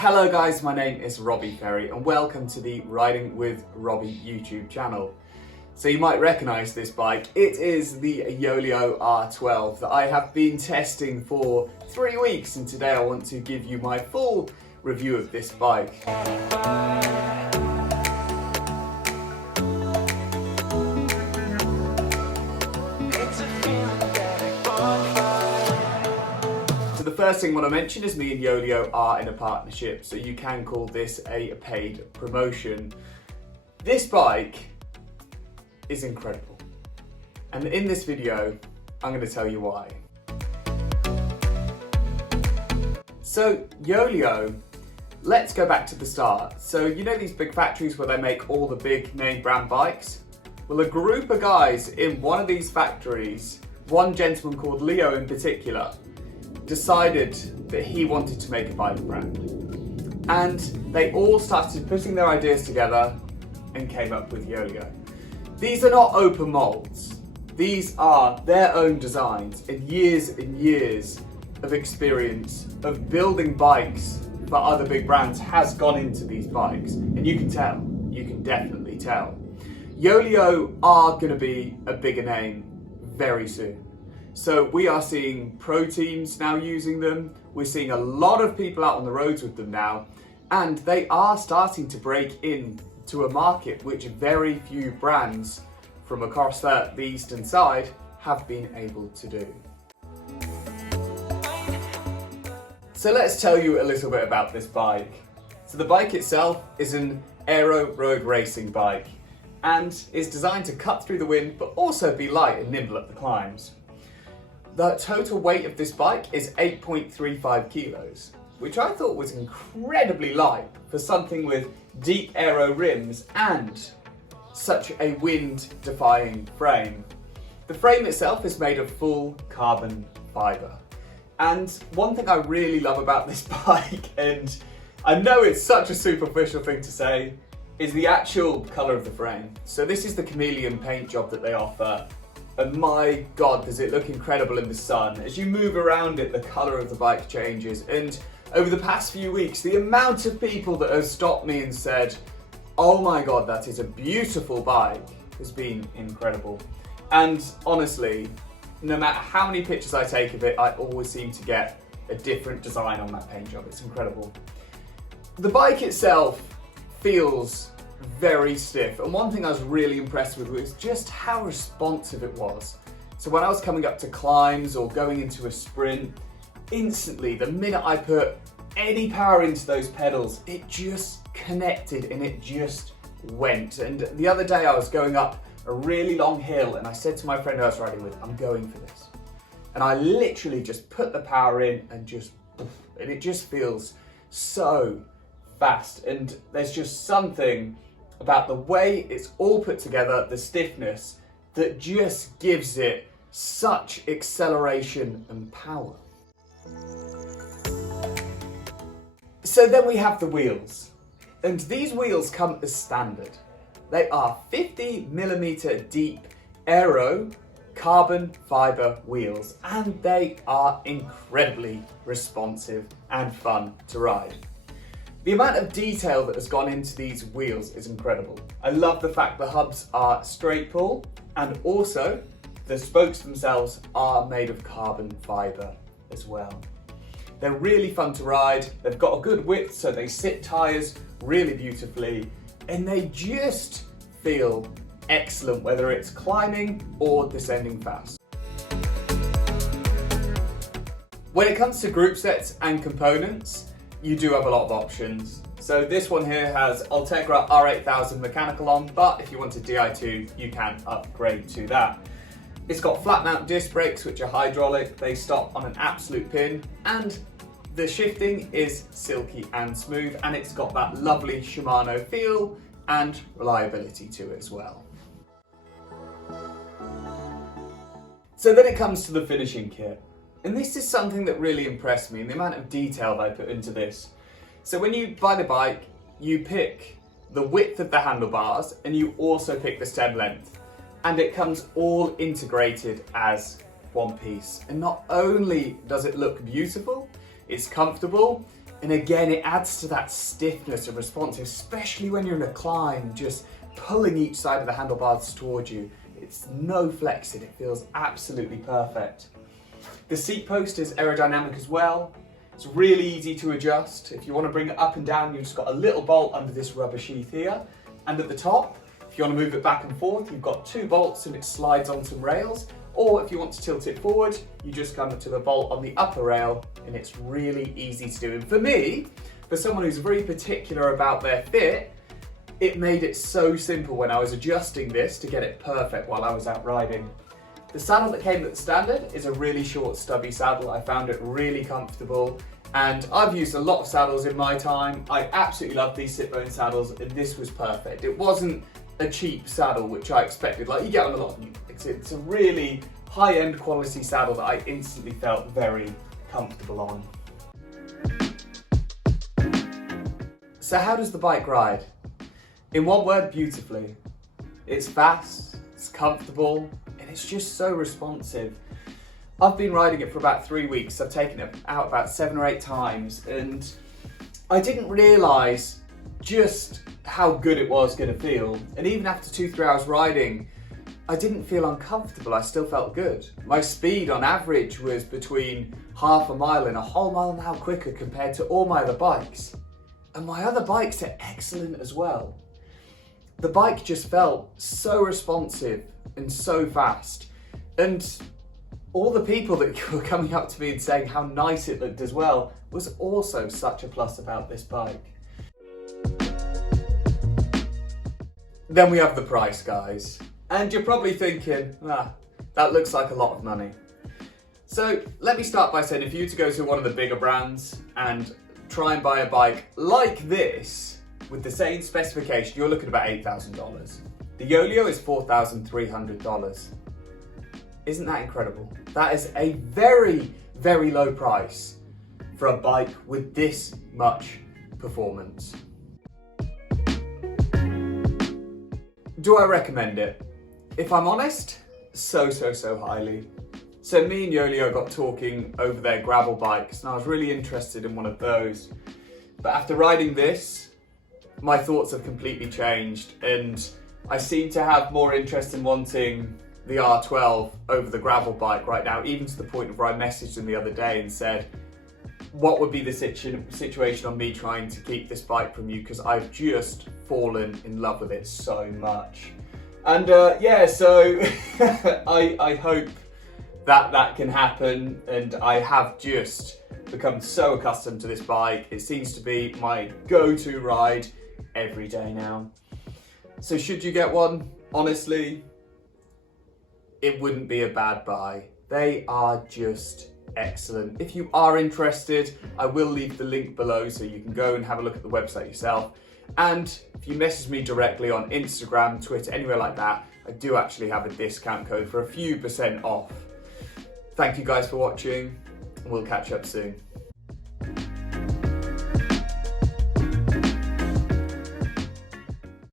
Hello guys, my name is Robbie Ferry and welcome to the Riding with Robbie YouTube channel. So you might recognise this bike. It is the YOELEO R12 that I have been testing for 3 weeks, and today I want to give you my full review of this bike. The first thing I want to mention is me and YOELEO are in a partnership, so you can call this a paid promotion. This bike is incredible, and in this video I'm going to tell you why. So YOELEO, let's go back to the start. So you know these big factories where they make all the big name brand bikes? Well, a group of guys in one of these factories, one gentleman called Leo in particular, decided that he wanted to make a bike brand, and they all started putting their ideas together and came up with YOELEO. These are not open molds, these are their own designs and years of experience of building bikes for other big brands has gone into these bikes, and you can definitely tell. YOELEO are going to be a bigger name very soon. So we are seeing pro teams now using them, we're seeing a lot of people out on the roads with them now, and they are starting to break into a market which very few brands from across the eastern side have been able to do. So let's tell you a little bit about this bike. So the bike itself is an aero road racing bike and is designed to cut through the wind but also be light and nimble at the climbs. The total weight of this bike is 8.35 kilos, which I thought was incredibly light for something with deep aero rims and such a wind-defying frame. The frame itself is made of full carbon fibre. And one thing I really love about this bike, and I know it's such a superficial thing to say, is the actual colour of the frame. So this is the chameleon paint job that they offer. And my God, does it look incredible in the sun. As you move around it, the colour of the bike changes. And over the past few weeks, the amount of people that have stopped me and said, oh my God, that is a beautiful bike, has been incredible. And honestly, no matter how many pictures I take of it, I always seem to get a different design on that paint job. It's incredible. The bike itself feels very stiff, and one thing I was really impressed with was just how responsive it was. So when I was coming up to climbs or going into a sprint, instantly the minute I put any power into those pedals, it just connected and it just went. And the other day I was going up a really long hill and I said to my friend I was riding with, I'm going for this. And I literally just put the power in and it just feels so fast. And there's just something about the way it's all put together, the stiffness, that just gives it such acceleration and power. So then we have the wheels, and these wheels come as standard. They are 50mm deep aero carbon fibre wheels, and they are incredibly responsive and fun to ride. The amount of detail that has gone into these wheels is incredible. I love the fact the hubs are straight pull, and also the spokes themselves are made of carbon fibre as well. They're really fun to ride, they've got a good width so they sit tyres really beautifully, and they just feel excellent whether it's climbing or descending fast. When it comes to group sets and components, you do have a lot of options. So this one here has Ultegra R8000 mechanical on, but if you want a Di2, you can upgrade to that. It's got flat mount disc brakes, which are hydraulic. They stop on an absolute pin, and the shifting is silky and smooth, and it's got that lovely Shimano feel and reliability to it as well. So then it comes to the finishing kit. And this is something that really impressed me, and the amount of detail that I put into this. So when you buy the bike, you pick the width of the handlebars and you also pick the stem length. And it comes all integrated as one piece. And not only does it look beautiful, it's comfortable, And again, it adds to that stiffness and responsive, especially when you're in a climb, just pulling each side of the handlebars towards you. It's no flexing, it feels absolutely perfect. The seat post is aerodynamic as well. It's really easy to adjust. If you want to bring it up and down, you've just got a little bolt under this rubber sheath here. And at the top, if you want to move it back and forth, you've got 2 bolts and it slides on some rails. Or if you want to tilt it forward, you just come to the bolt on the upper rail and it's really easy to do. And for me, for someone who's very particular about their fit, it made it so simple when I was adjusting this to get it perfect while I was out riding. The saddle that came with the standard is a really short stubby saddle. I found it really comfortable and I've used a lot of saddles in my time. I absolutely love these sit bone saddles and this was perfect. It wasn't a cheap saddle, which I expected, like you get on a lot of them. It's a really high-end quality saddle that I instantly felt very comfortable on. So how does the bike ride? In one word, beautifully. It's fast, it's comfortable, and it's just so responsive. I've been riding it for about 3 weeks. I've taken it out about 7 or 8 times, and I didn't realise just how good it was going to feel. And even after 2-3 hours riding, I didn't feel uncomfortable, I still felt good. My speed on average was between half a mile and a whole mile an hour quicker compared to all my other bikes. And my other bikes are excellent as well. The bike just felt so responsive and so fast. And all the people that were coming up to me and saying how nice it looked as well was also such a plus about this bike. Then we have the price, guys. And you're probably thinking, that looks like a lot of money. So let me start by saying if you were to go to one of the bigger brands and try and buy a bike like this, with the same specification, you're looking at about $8,000. The YOELEO is $4,300. Isn't that incredible? That is a very, very low price for a bike with this much performance. Do I recommend it? If I'm honest, so highly. So me and YOELEO got talking over their gravel bikes and I was really interested in one of those. But after riding this, my thoughts have completely changed and I seem to have more interest in wanting the R12 over the gravel bike right now, even to the point where I messaged them the other day and said, what would be the situation on me trying to keep this bike from you, because I've just fallen in love with it so much. And yeah, so I hope that can happen, and I have just become so accustomed to this bike. It seems to be my go-to ride every day now. So should you get one, honestly, it wouldn't be a bad buy. They are just excellent. If you are interested, I will leave the link below so you can go and have a look at the website yourself. And if you message me directly on Instagram, Twitter, anywhere like that, I do actually have a discount code for a few % off. Thank you guys for watching, and we'll catch up soon.